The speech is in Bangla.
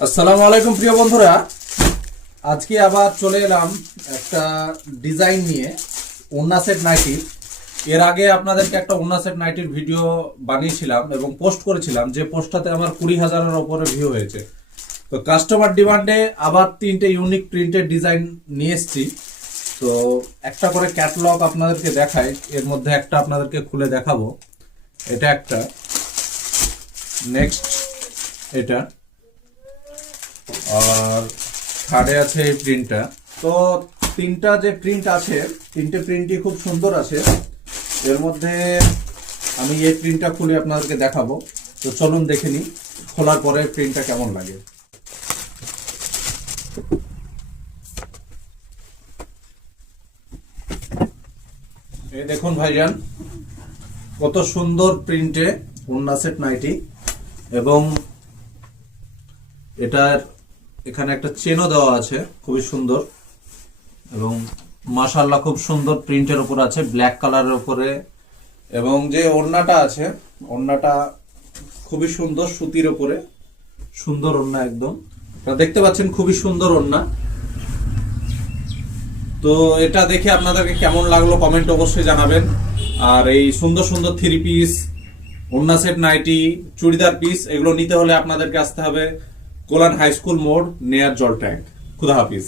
আসসালামু আলাইকুম প্রিয় বন্ধুরা, আজকে আবার চলে এলাম একটা ডিজাইন নিয়ে ওন্না সেট নাইটি। এর আগে আপনাদেরকে একটা ওন্না সেট নাইটির ভিডিও বানিয়েছিলাম এবং পোস্ট করেছিলাম, যে পোস্টটাতে আমার 20,000-এর ওপরে ভিউ হয়েছে। তো কাস্টমার ডিমান্ডে আবার 3টে ইউনিক প্রিন্টেড ডিজাইন নিয়ে এসেছি। তো একটা করে ক্যাটালগ আপনাদেরকে দেখাই, এর মধ্যে একটা আপনাদেরকে খুলে দেখাবো। এটা একটা, নেক্সট এটা, আর থার্ডে আছে এই প্রিন্টটা। তো তিনটা যে প্রিন্ট আছে, তিনটে প্রিন্টই খুব সুন্দর আছে। এর মধ্যে আমি এই প্রিন্টটা খুলে আপনাদেরকে দেখাবো। তো চলুন দেখে নিই খোলার পরে প্রিন্টটা কেমন লাগে। এই দেখুন ভাইজান, কত সুন্দর প্রিন্টে ওন্না সেট নাইটি, এবং এটার এখানে একটা চেনও দেওয়া আছে, খুবই সুন্দর। এবং মাশাআল্লাহ খুব সুন্দর প্রিন্টের উপর আছে, ব্ল্যাক কালারের উপরে। এবং যে ওড়নাটা আছে, ওড়নাটা খুবই সুন্দর, সুতির উপরে সুন্দর ওড়না একদম। আপনারা দেখতে পাচ্ছেন খুবই সুন্দর ওড়না। তো এটা দেখে আপনাদেরকে কেমন লাগলো কমেন্ট অবশ্যই জানাবেন। আর এই সুন্দর সুন্দর থ্রি পিস, ওন্না সেট নাইটি, চুড়িদার পিস, এগুলো নিতে হলে আপনাদেরকে আসতে হবে কোলান হাই স্কুল মোড়, নেয়ার জল ট্যাঙ্ক। খুদা হাফিজ।